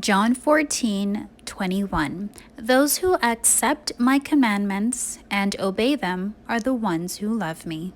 John 14:21. Those who accept my commandments and obey them are the ones who love me.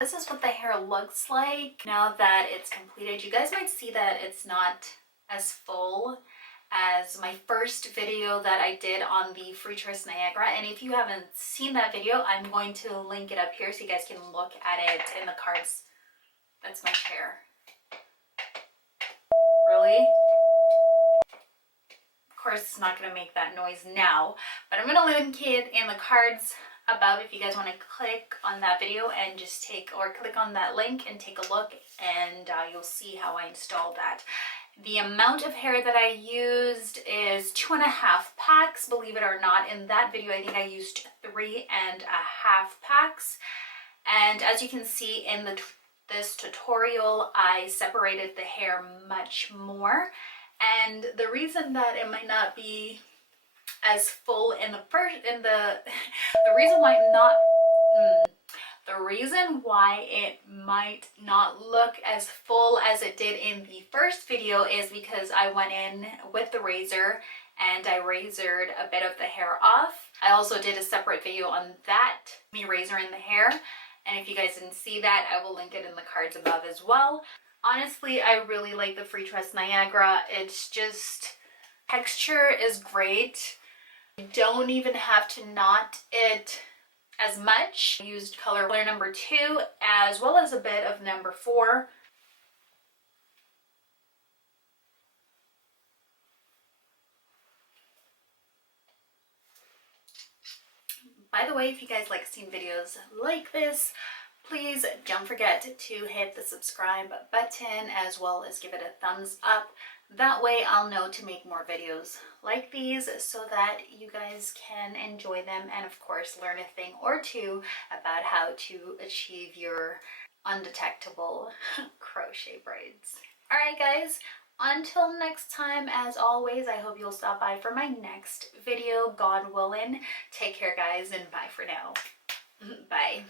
This is what the hair looks like now that it's completed. You guys might see that it's not as full as my first video that I did on the Freetress Niagara. And if you haven't seen that video, I'm going to link it up here so you guys can look at it in the cards. That's my chair. Really? Of course, it's not going to make that noise now, but I'm going to link it in the cards above if you guys want to click on that video and just click on that link and take a look, and you'll see how I installed that. The amount of hair that I used is 2.5 packs, believe it or not. In that video, I think I used 3.5 packs. And as you can see in this tutorial, I separated the hair much more. And the reason that it might not be as full in the first, the reason why it might not look as full as it did in the first video is because I went in with the razor and I razored a bit of the hair off. I also did a separate video on that, me razoring the hair. And if you guys didn't see that, I will link it in the cards above as well. Honestly, I really like the Freetress Niagara. It's just, texture is great. You don't even have to knot it as much. I used color number 2 as well as a bit of number 4. By the way, if you guys like seeing videos like this, please don't forget to hit the subscribe button as well as give it a thumbs up. That way I'll know to make more videos like these so that you guys can enjoy them and of course learn a thing or two about how to achieve your undetectable crochet braids. Alright guys, until next time, as always, I hope you'll stop by for my next video, God willing. Take care guys, and bye for now. Bye.